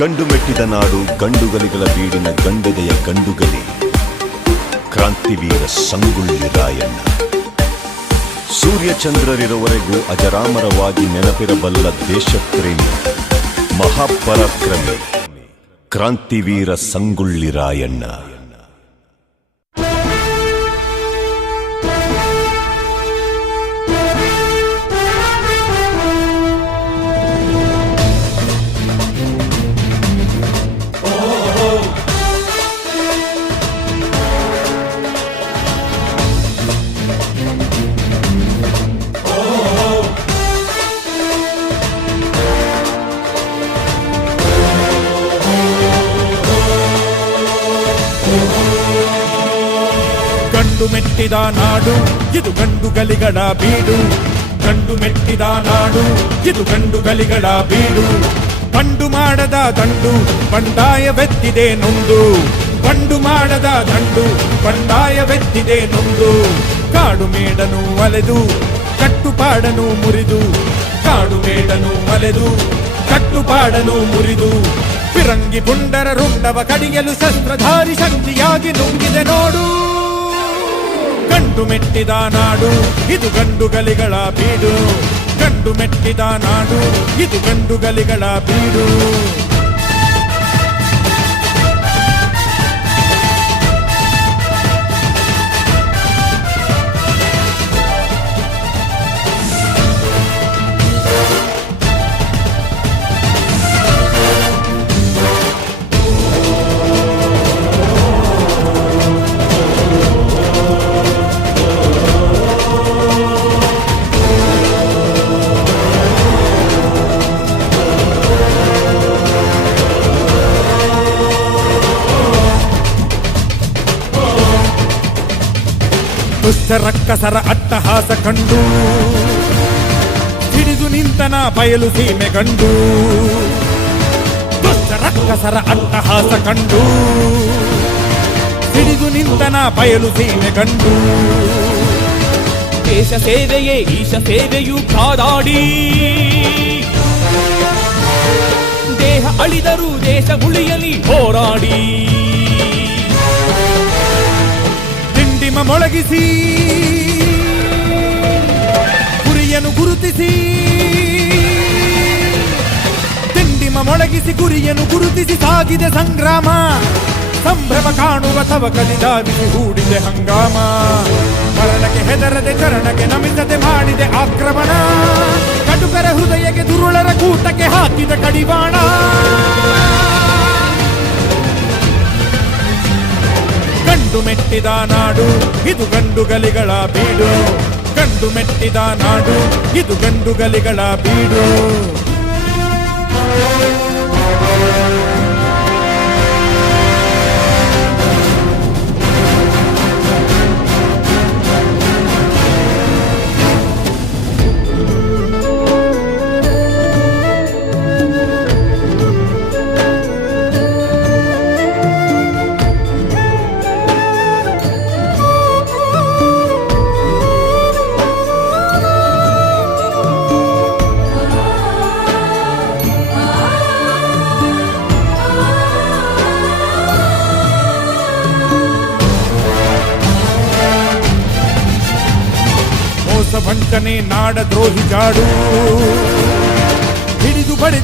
ಗಂಡು ಮೆಟ್ಟಿದ ನಾಡು ಗಂಡುಗಲಿಗಳ ಬೀಡಿನ ಗಂಡೆದೆಯ ಗಂಡುಗಲಿ ಕ್ರಾಂತಿವೀರ ಸಂಗೊಳ್ಳಿ ರಾಯಣ್ಣ. ಸೂರ್ಯಚಂದ್ರರಿರುವವರೆಗೂ ಅಜರಾಮರವಾಗಿ ನೆನಪಿರಬಲ್ಲ ದೇಶಪ್ರೇಮಿ ಮಹಾಪರಾಕ್ರಮಿ ಕ್ರಾಂತಿವೀರ ಸಂಗೊಳ್ಳಿ ರಾಯಣ್ಣ. ಗಂಡು ಮೆಟ್ಟಿದ ನಾಡು ಇದು ಗಂಡುಗಲಿಗಳ ಬೀಡು. ಗಂಡು ಮೆಟ್ಟಿದ ನಾಡು ಇದು ಗಂಡುಗಲಿಗಳ ಬೀಡು. ಬಂಡು ಮಾಡದ ದಂಡು ಬಂಡಾಯವೆತ್ತಿದೆ ನೊಂದು. ಬಂಡು ಮಾಡದ ದಂಡು ಬಂಡಾಯವೆತ್ತಿದೆ ನೊಂದು. ಕಾಡು ಮೇಡನು ಅಲೆದು ಕಟ್ಟುಪಾಡನು ಮುರಿದು. ಕಾಡು ಮೇಡನು ಅಲೆದು ಕಟ್ಟುಪಾಡನು ಮುರಿದು. ಫಿರಂಗಿ ಪುಂಡರ ರುಂಡವ ಕಡಿಯಲು ಶಸ್ತ್ರಧಾರಿ ಶಕ್ತಿಯಾಗಿ ನುಂಗಿದೆ ನೋಡು. ಗಂಡು ಮೆಟ್ಟಿದ ನಾಡು ಇದು ಗಂಡುಗಲಿಗಳ ಬೀಡು. ಗಂಡು ಮೆಟ್ಟಿದ ನಾಡು ಇದು ಗಂಡುಗಲಿಗಳ ಬೀಡು. ದುಷ್ಟರಕ್ಕಸರ ಅಟ್ಟಹಾಸ ಕಂಡು ಹಿಡಿದು ನಿಂತನ ಬಯಲು ಸೀಮೆ ಗಂಡು. ದುಷ್ಟರಕ್ಕಸರ ಅಟ್ಟಹಾಸ ಕಂಡು ಹಿಡಿದು ನಿಂತನ ಬಯಲು ಸೀಮೆ ಗಂಡು. ದೇಶ ಸೇವೆಯೇ ಈಶ ಸೇವೆಯು ಕಾದಾಡಿ. ದೇಹ ಅಳಿದರೂ ದೇಶ ಉಳಿಯಲಿ ಹೋರಾಡಿ. ದಿಂಡಿಮ ಮೊಳಗಿಸಿ ಗುರಿಯನ್ನು ಗುರುತಿಸಿ. ದಿಂಡಿಮ ಮೊಳಗಿಸಿ ಗುರಿಯನ್ನು ಗುರುತಿಸಿ ಸಾಗಿದೆ ಸಂಗ್ರಾಮ. ಸಂಭ್ರಮ ಕಾಣುವ ತವಕಲಿ ಧಾವಿಸಿ ಹೂಡಿದೆ ಹಂಗಾಮ. ಮರಣಕ್ಕೆ ಹೆದರದೆ ಚರಣಕ್ಕೆ ನಮಿಸದೆ ಮಾಡಿದೆ ಆಕ್ರಮಣ. ಕಟುಕರ ಹೃದಯಕ್ಕೆ ದುರುಳರ ಕೂಟಕ್ಕೆ ಹಾಕಿದ ಕಡಿವಾಣ. ಗಂಡು ಮೆಟ್ಟಿದ ನಾಡು ಇದು ಗಂಡುಗಲಿಗಳ ಬೀಡು. ಗಂಡು ಮೆಟ್ಟಿದ ನಾಡು ಇದು ಗಂಡುಗಲಿಗಳ ಬೀಡು. ವಂಚನೆ ನಾಡ ದ್ರೋಹಿ ಜಾಡು ಹಿಡಿದು ಬಡಿ